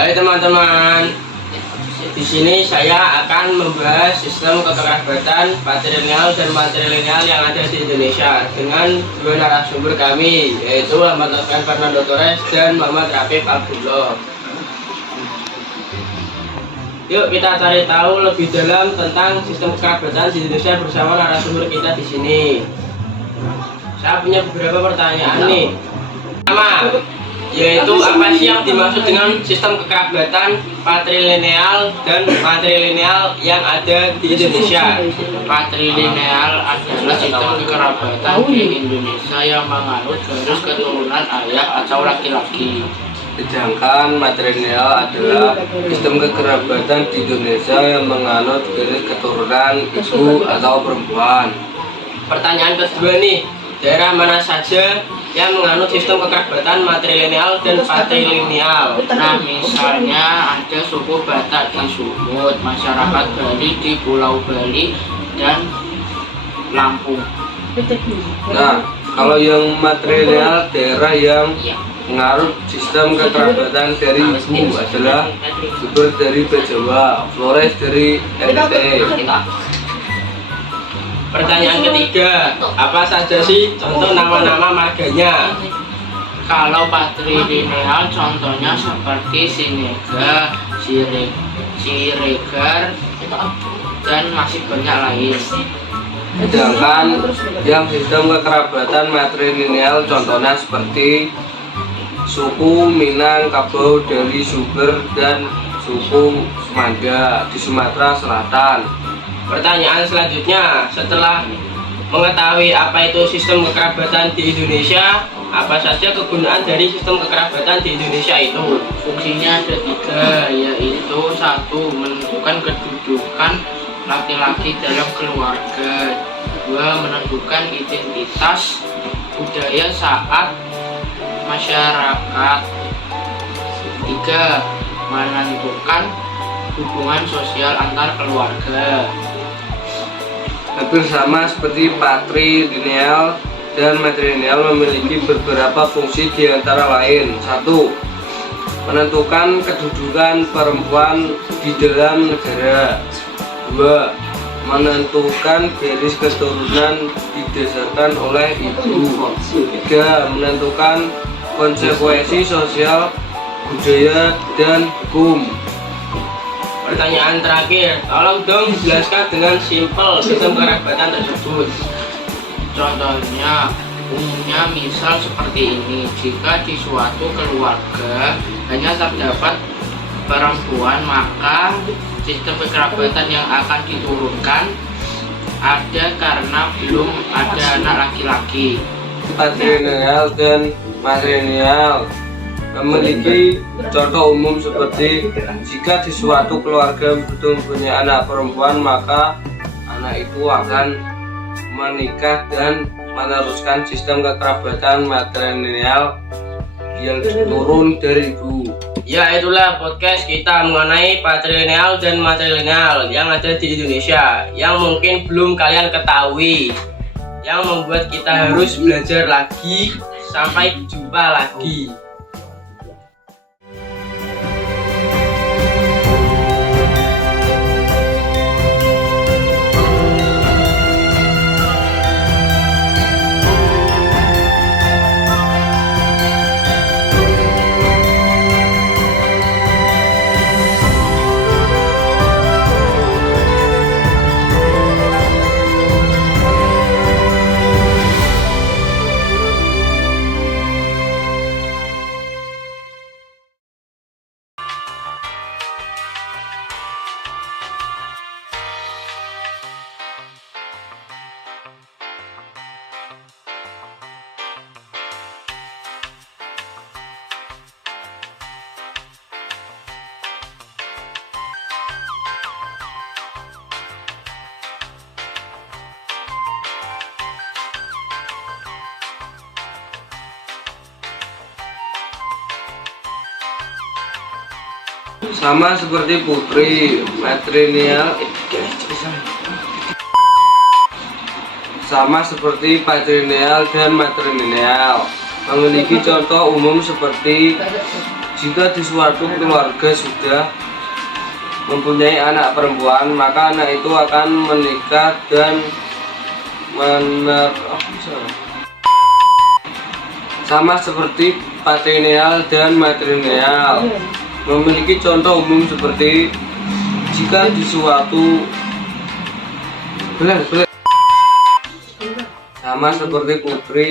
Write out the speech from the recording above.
Hai teman-teman, di sini saya akan membahas sistem kekerabatan patrilineal dan matrilineal yang ada di Indonesia dengan dua narasumber kami, yaitu Ahmad Nofrian Fernando Torres dan Muhammad Rafif Abdullah. Yuk kita cari tahu lebih dalam tentang sistem kekerabatan di Indonesia bersama narasumber kita di sini. Saya punya beberapa pertanyaan nih. Pertama, yaitu apa sih yang dimaksud dengan sistem kekerabatan patrilineal dan matrilineal yang ada di Indonesia? Patrilineal adalah sistem kekerabatan di Indonesia yang menganut garis keturunan ayah atau laki-laki. Sedangkan matrilineal adalah sistem kekerabatan di Indonesia yang menganut garis keturunan ibu atau perempuan. Pertanyaan kedua nih, daerah mana saja yang menganut sistem kekerabatan matrilineal dan patrilineal? Nah, misalnya ada suku Batak di Sumut, masyarakat Bali di Pulau Bali, dan Lampung. Nah, kalau yang matrilineal, daerah yang menganut sistem kekerabatan dari ibu adalah Jember dari Jawa, Flores dari NTT. Pertanyaan ketiga, apa saja sih contoh nama-nama marganya? Kalau patrilineal contohnya seperti Sinega, Siregar, dan masih banyak lain. Sedangkan yang sistem kekerabatan matrilineal contohnya seperti suku Minang Kabau dari Sumber dan suku Semanda di Sumatera Selatan. Pertanyaan selanjutnya, setelah mengetahui apa itu sistem kekerabatan di Indonesia, apa saja kegunaan dari sistem kekerabatan di Indonesia itu? Fungsinya ada tiga, yaitu satu, menentukan kedudukan laki-laki dalam keluarga. Dua, menentukan identitas budaya saat masyarakat. Tiga, menentukan hubungan sosial antar keluarga. Hampir sama seperti patrilineal dan matrilineal memiliki beberapa fungsi di antara lain. Satu, menentukan kedudukan perempuan di dalam negara. Dua, menentukan garis keturunan didasarkan oleh ibu. Tiga, menentukan konsekuensi sosial, budaya, dan hukum. Pertanyaan terakhir, tolong dong jelaskan dengan simpel sistem kekerabatan tersebut. Contohnya, umumnya misal seperti ini, jika di suatu keluarga hanya terdapat perempuan, maka sistem kekerabatan yang akan diturunkan ada karena belum ada anak laki-laki. Patrilineal dan matrilineal memiliki contoh umum seperti jika di suatu keluarga mempunyai anak perempuan, maka anak itu akan menikah dan meneruskan sistem kekerabatan matrilineal yang turun dari ibu. Ya, itulah podcast kita mengenai patrilineal dan matrilineal yang ada di Indonesia yang mungkin belum kalian ketahui, yang membuat kita harus belajar lagi. Sampai jumpa lagi. Sama seperti putri, matrilineal sama seperti patrilineal dan matrilineal memiliki contoh umum seperti Jika di suatu keluarga sudah mempunyai anak perempuan, maka anak itu akan menikah dan sama seperti patrilineal dan matrilineal, memiliki contoh umum seperti jika di suatu sama seperti putri